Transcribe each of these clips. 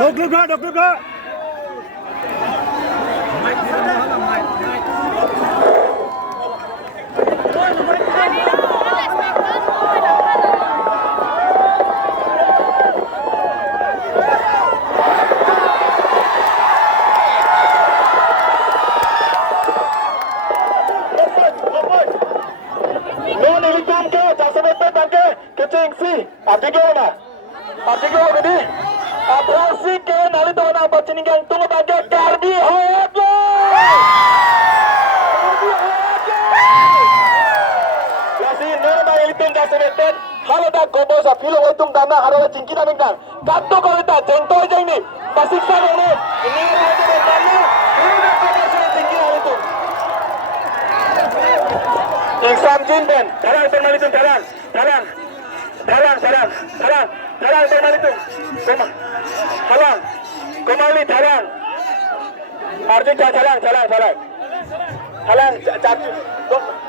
Đột lực ra, đột lực ra. Operasi ke nalito na pagsiningan tungo baga kardi hoyatlo. Kasi nana ilitong gasebetet haloda gobo sa filo waitung dana harola cingkina mingdang. Katto kawita jento jangni pasiksa nene ini raja bertanya ini gobo sa cingkina itu. Exam jinten dalang termalitung dalang termalitung koma dalang kembali dalang arjun dalang charju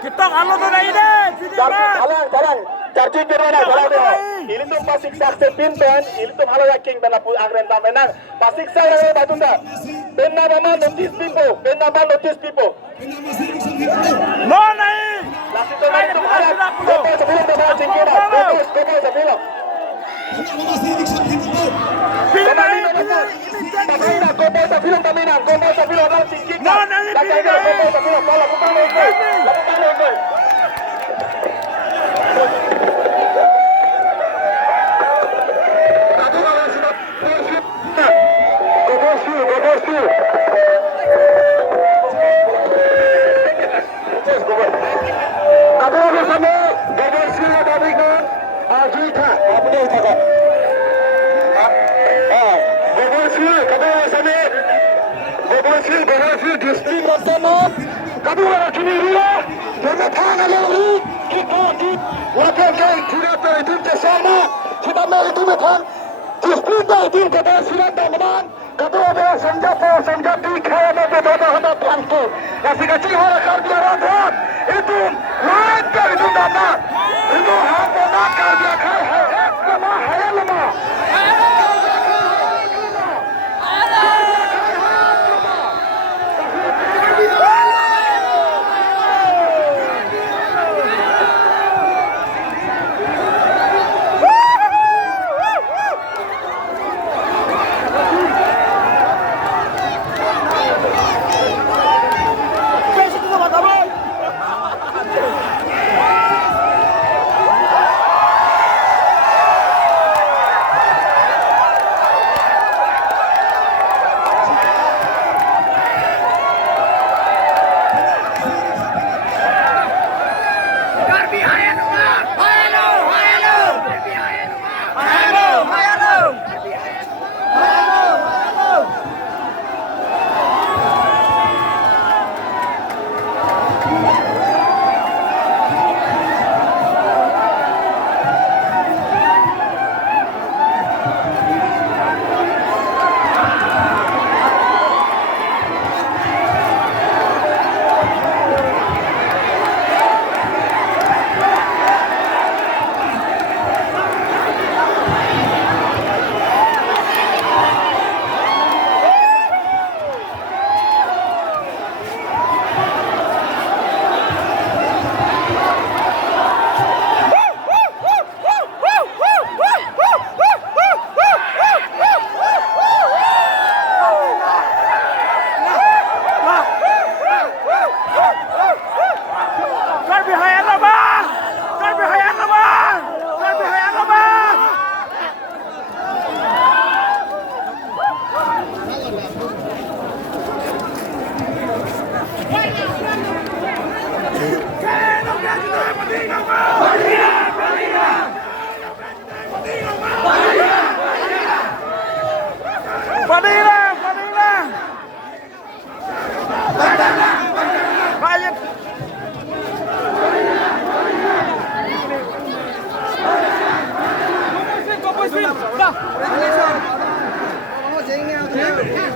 Kita kalau tuh ini deh, dalang charju bermana dalang deh ini tuh pasik sakse pinten ini tuh halo yaking bena pu agren tamenang pasik sakse batunda bena mama notice people no naik. Langsung termalitung dalang gobo sebelum dalam cingkina gobo sebelum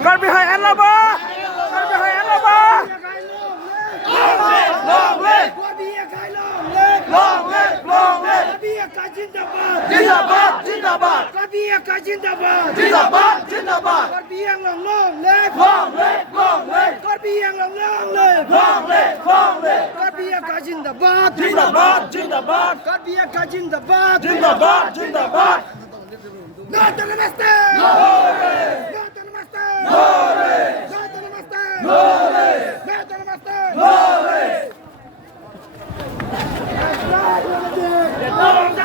Con bị hại ăn là ba. Con bị hại ăn là ba. Long lên. Long lên. का जिंदाबाद जिंदाबाद जिंदाबाद कबिया का जिंदाबाद जिंदाबाद जिंदाबाद Kabia long leg long leg long leg Kabia long leg long leg long leg Kabia का जिंदाबाद जिंदाबाद जिंदाबाद कबिया का जिंदाबाद जिंदाबाद जिंदाबाद No te namaste No No te namaste No No te namaste No No te namaste No